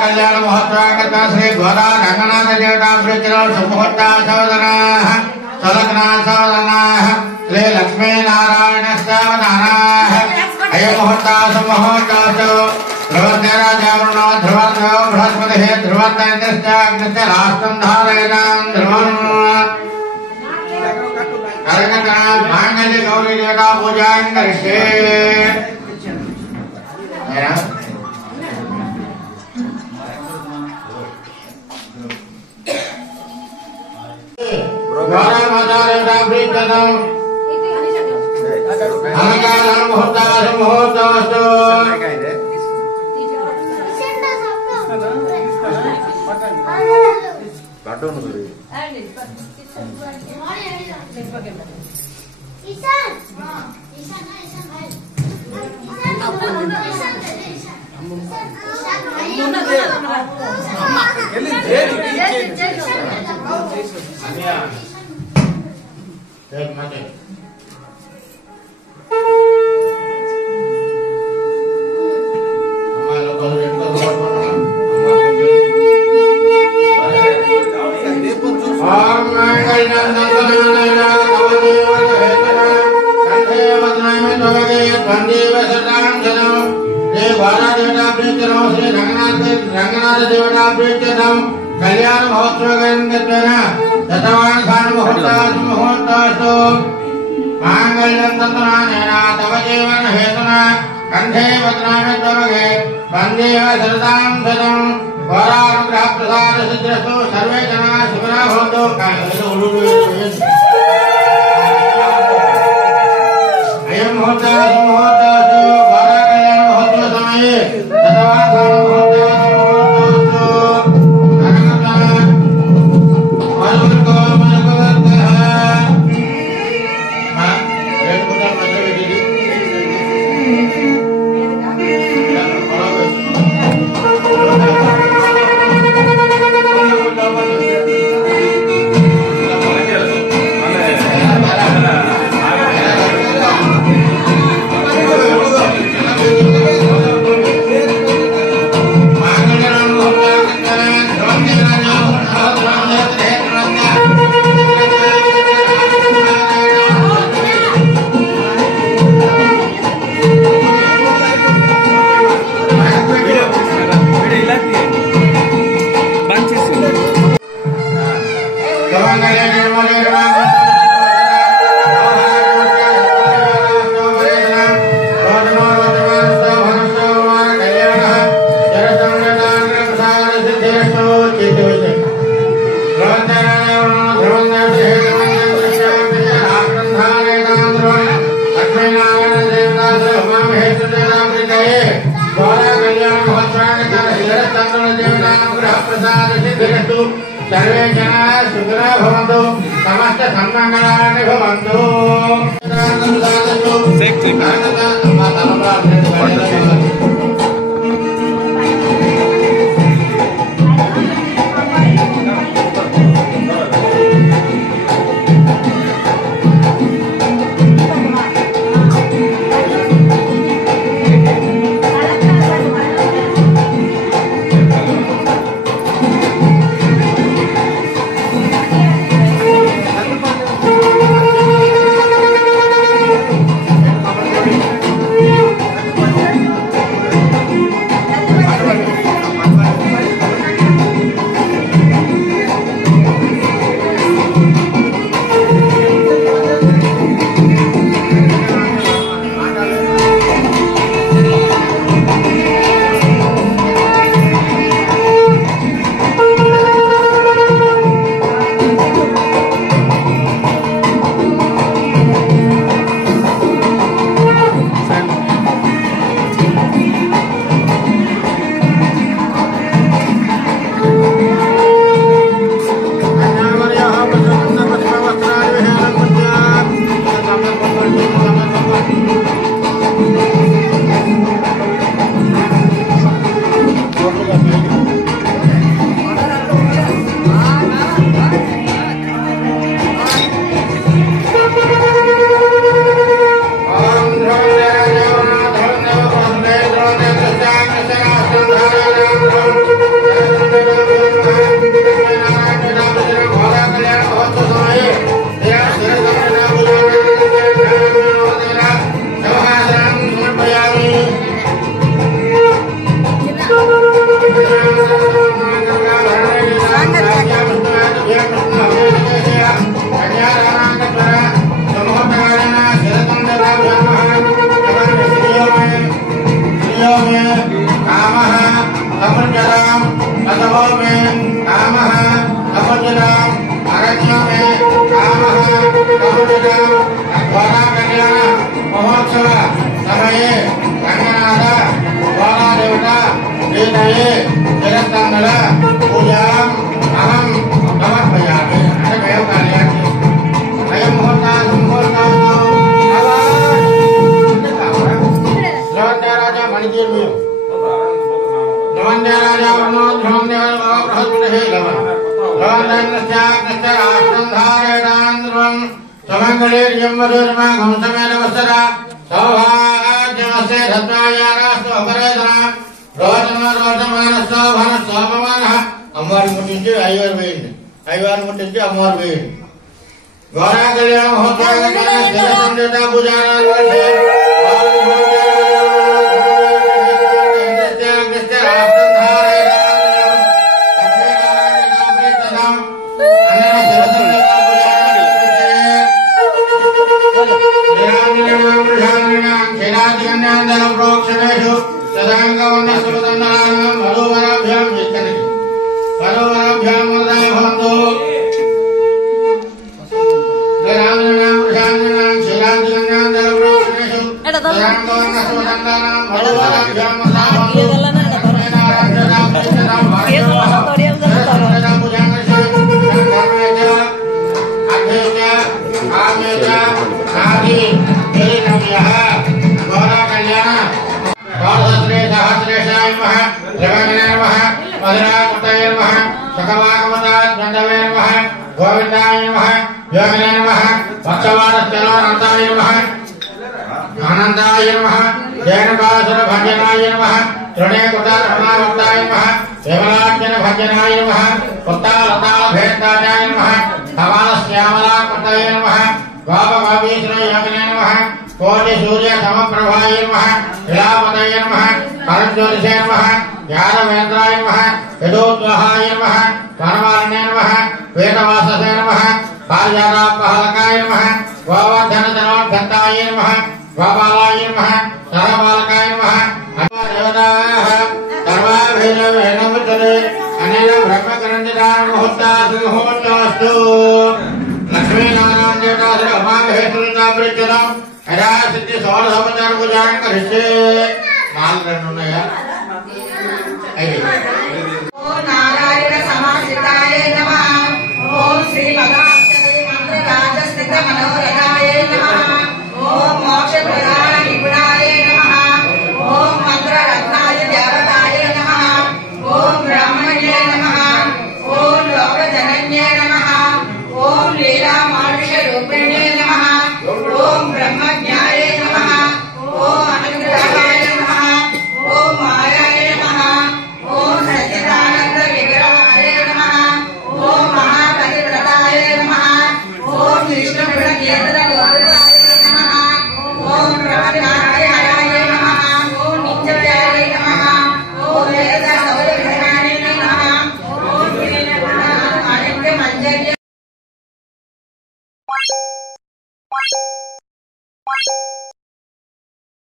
कल्याण महोत्सव श्री गौरा रंगनाथ देवता सुमुहूर्ता सवदना सलग्ना सवदना श्री लक्ष्मी नारायण सवदना अय मुहूर्ता सुमुहूर्ता ध्रुवतेराजावृणो ध्रुवो बृहस्पति ध्रुवतेन्द्रश्च राष्ट्रं धारयतां ध्रुवम् मांगल्य गौरी देवता पूजां करिष्ये गौरा माता देवता प्रीत्यर्थं अलंकार मुहूर्तास्तु कल्याण महोत्सव मुहूर्तास्तु मांगल्यं तन्तुनानेन तव जीवन हेतुना कंठे भद्रामि त्वमगे वन्दे शरदां शतं गौरानुग्रह प्रसाद सिद्ध्यस्तु सर्वे जनाः सुखिनः भवन्तु अयं मुहूर्तः मुहूर्तास्तु गौरा कल्याण महोत्सव समये सर्वे जनाः सुखिनः भवन्तु समस्त सन्मङ्गलानि भवन्तु कल्याण महोत्सव समये रंगनाथ गोरा देवता वेदये जगत्तंगल पूजां अहं समर्पयामि अनेकं कार्याणि अयं मुहूर्तः राजा मणिजीर्मी राजा वनो बृहस्पतिः लवन् समंगलीर्यं मधुरमागं समेतवस्तरा सौभाग्यमस्ते धत्वायारास्तु अपरेधना रोचमानस्तो भनस्तोपमानः अम्मारी मुट्टिंచి ఐవారు వేయండి ఐవారు ముట్టించి అమ్మవారు వేయండి గోరా కళ్యాణ మహోత్సవం పూజారాలు आनंदाय नमः जैनकासुर भंजनाय नमः तृणेकुटार रमणावताय नमः देवलार्जन भंजनाय नमः कुत्तालता भेदाय नमः कमलश्यामला कुटाय नमः वामभावीश्वरयामिने नमः कोटि सूर्य समप्रभाय नमः विलापतये नमः परज्योतिषे नमः ज्ञानवेन्द्राय नमः यदोद्वहाय नमः वनमालिने नमः वेदवाससे नमः पारिजातापहलकाय नमः गोवर्धनधनोद्धताय नमः गोपालाय नमः सरबालकाय नमः देवताः सर्वाभिनवमुच्यते अनेन ब्रह्मकरञ्जितान् मुहूर्तास्तु लक्ष्मीनारायण देवता उमामहेश्वरीतापरिचरं यदा सिद्धि षोडशोपचार पूजां करिष्ये 4 ఉన్నాయా 5